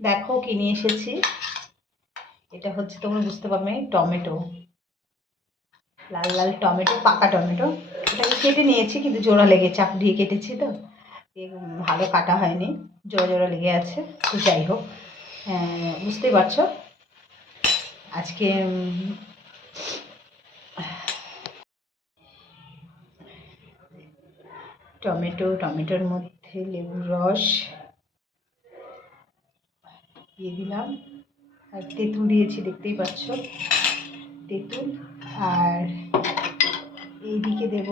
দেখো কি নিয়ে এসেছি। এটা হচ্ছে, তোমরা বুঝতে পারবে, টমেটো, লাল লাল টমেটো, পাকা টমেটো। এটাকে কেটে নিয়েছি, কিন্তু জোড়া লেগে, চাকু দিয়ে কেটেছি তো ভালো কাটা হয়নি, জোড়া জোড়া লেগে আছে। তো যাই হোক, বুঝতেই পারছো আজকে টমেটোর মধ্যে লেবুর রস দিয়ে দিলাম, আর তেঁতুল দিয়েছি, দেখতেই পাচ্ছ তেঁতুল। আর এইদিকে দেব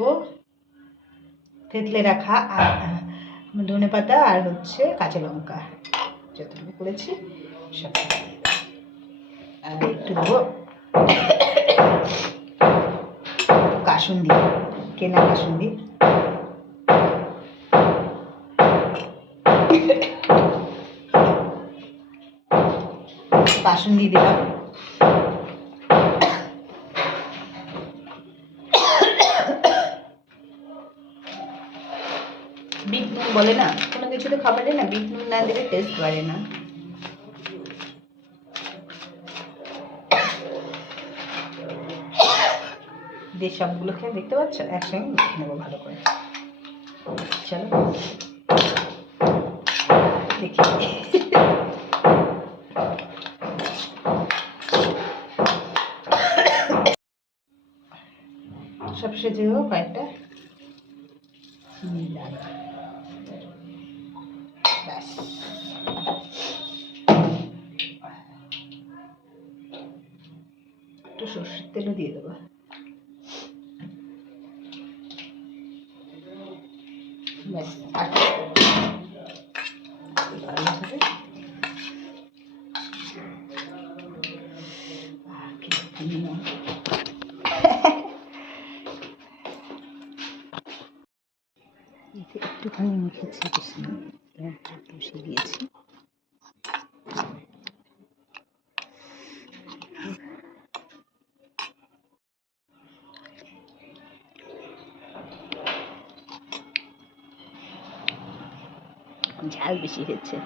থেতলে রাখা ধনে পাতা, আর হচ্ছে কাঁচা লঙ্কা, যতটুকু করেছি সব। আর একটু দেবো কাসুন্দি, কেনা কাসুন্দি। কাসুন্দি দিলাম। বিট নুন বলে না কোনো কিছুতে, খাবারে না বিট নুন না দিলে টেস্ট বাড়ে না। দিয়ে সবগুলোকে দেখতে পাচ্ছ একসঙ্গে মেখে নেবো ভালো করে। চলো দেখি। সব সেজে হোক, কয়েকটা নিলাম, ব্যাস। একটু সর্ষের তেলও দিয়ে দেবো, ব্যাস। আর ভালোভাবে একটুখানি মেখেছি, বসে দিয়েছি। ঝাল বেশি হয়েছে।